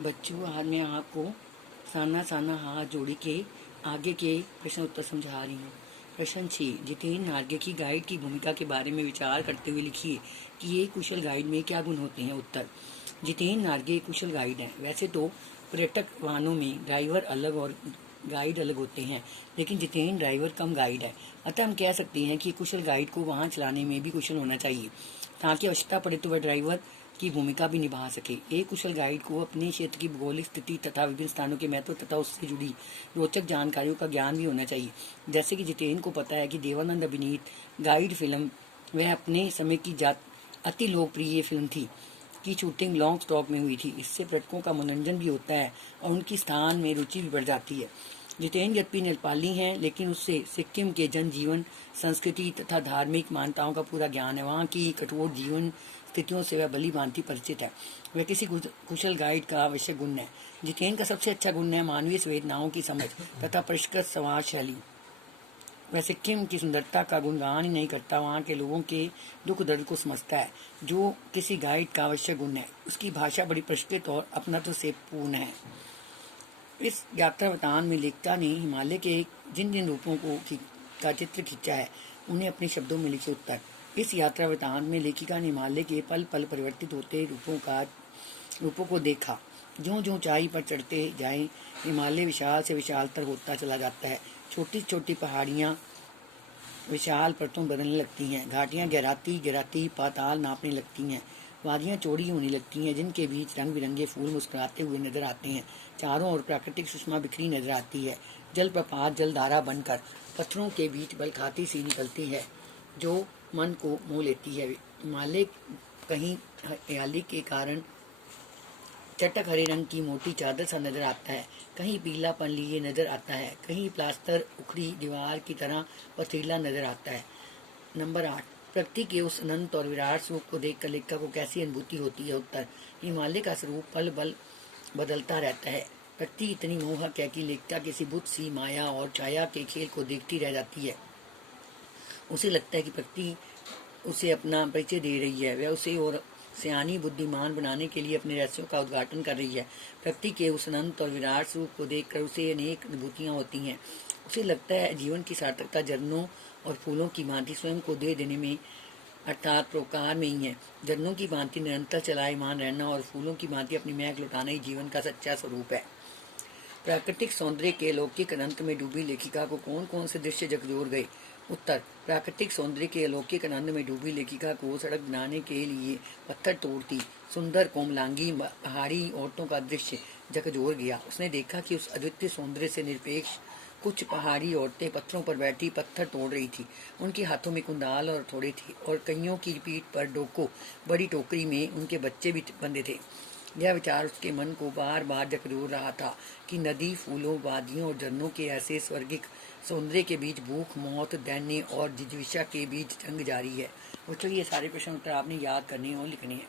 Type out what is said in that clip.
बच्चों, आज मैं आपको सामना सामना हाथ जोड़ी के आगे के प्रश्न उत्तर समझा रही हूँ। प्रश्न 6, जितेंद्र नार्गे की गाइड की भूमिका के बारे में विचार करते हुए लिखिए कि एक कुशल गाइड में क्या गुण होते हैं। उत्तर, जितेंद्र नार्गे एक कुशल गाइड हैं। वैसे तो पर्यटक वाहनों में ड्राइवर अलग और गाइड अलग होते हैं, लेकिन जितेंद्र ड्राइवर कम गाइड है। अतः हम कह सकते हैं कि कुशल गाइड को वाहन चलाने में भी कुशल होना चाहिए, ताकि आवश्यकता पड़े तो वह ड्राइवर की भूमिका भी निभा सके। एक कुशल गाइड को अपने क्षेत्र की भौगोलिक स्थिति तथा विभिन्न स्थानों के महत्व तथा उससे जुड़ी रोचक जानकारियों का ज्ञान भी होना चाहिए। जैसे कि जितेंद्र को पता है कि देवानंद अभिनीत गाइड फिल्म वह अपने समय की अति लोकप्रिय फिल्म थी की शूटिंग लॉन्ग स्टॉक में हुई थी। इससे पर्यटकों का मनोरंजन भी होता है और उनकी स्थान में रुचि भी बढ़ जाती है। जितेंद्र यद्यपि नेपाली हैं, लेकिन उससे सिक्किम के जनजीवन, संस्कृति तथा धार्मिक मान्यताओं का पूरा ज्ञान है। वहाँ की कठोर जीवन स्थितियों से वह भली भांति परिचित है। वह किसी कुशल गाइड का आवश्यक गुण है। जितेंद्र का सबसे अच्छा गुण है मानवीय संवेदनाओं की समझ तथा परिष्कृत संवाद शैली। वह सिक्किम की सुंदरता का गुणगान ही नहीं करता, वहाँ के लोगों के दुख दर्द को समझता है, जो किसी गाइड का आवश्यक गुण है। उसकी भाषा बड़ी परिष्कृत और अपनत्व से पूर्ण है। इस यात्रा वृतांत में लेखिका ने हिमालय के जिन जिन रूपों का चित्र खींचा है, उन्हें अपने शब्दों में लिखे। उत्तर, इस यात्रा वृतांत में लेखिका ने हिमालय के पल पल परिवर्तित होते रूपों को देखा। ज्यों ज्यों ऊंचाई पर चढ़ते जाएं, हिमालय विशाल से विशालतर होता चला जाता है। छोटी छोटी पहाड़ियाँ विशाल परतों बदलने लगती हैं, घाटियाँ गहराती गहराती पाताल नापने लगती हैं, वादियाँ चौड़ी होने लगती हैं, जिनके बीच रंग बिरंगे फूल मुस्कुराते हुए नजर आते हैं। चारों ओर प्राकृतिक सुषमा बिखरी नजर आती है। जलप्रपात जलधारा बनकर पत्थरों के बीच बलखाती सी निकलती है, जो मन को मोह लेती है। हिमालय कहीं हरियाली के कारण चटक हरे रंग की मोटी चादर सा नजर आता है, कहीं पीलापन लिए नजर आता है, कहीं प्लास्टर उखड़ी दीवार की तरह पथरीला नजर आता है। नंबर 8, प्रकृति के उस अनंत और विराट स्वरूप को देखकर लेखिका को कैसी अनुभूति होती है। उत्तर, हिमालय का स्वरूप पल पल बदलता रहता है। प्रकृति इतनी मोहक है कि लेखिका किसी बुत सी माया और छाया के खेल को देखती रह जाती है। उसे लगता है कि प्रकृति उसे अपना परिचय दे रही है, वह उसे और सियानी बुद्धिमान बनाने के लिए अपने रहस्यों का उद्घाटन कर रही है। प्रकृति के उस अनंत और विराट स्वरूप को देखकर उसे अनेक अनुभूतियाँ होती हैं। उसे लगता है जीवन की सार्थकता झरनों और फूलों की भांति स्वयं को दे देने में अर्थात परोपकार में ही है। झरनों की भांति निरंतर चलायमान रहना और फूलों की भांति अपनी महक लुटाना ही जीवन का सच्चा स्वरूप है। प्राकृतिक सौंदर्य के अलौकिक अनंत में डूबी लेखिका को कौन कौन से दृश्य झकझोर गए। उत्तर, प्राकृतिक सौंदर्य के अलौकिक आनंद में डूबी लेखिका को सड़क बनाने के लिए पत्थर तोड़ती सुंदर कोमलांगी पहाड़ी औरतों का दृश्य झकझोर गया। उसने देखा कि उस अद्वितीय सौंदर्य से निरपेक्ष कुछ पहाड़ी औरतें पत्थरों पर बैठी पत्थर तोड़ रही थी। उनके हाथों में कुंडाल और थोड़े थे और कईयों की पीठ पर डोको बड़ी टोकरी में उनके बच्चे भी बंधे थे। यह विचार उसके मन को बार बार झकझोर रहा था कि नदी, फूलों, वादियों और झरनों के ऐसे स्वर्गिक सौंदर्य के बीच भूख, मौत, दैन्य और जिजीविषा के बीच जंग जारी है। तो ये सारे प्रश्न उत्तर आपने याद करने और लिखने हैं।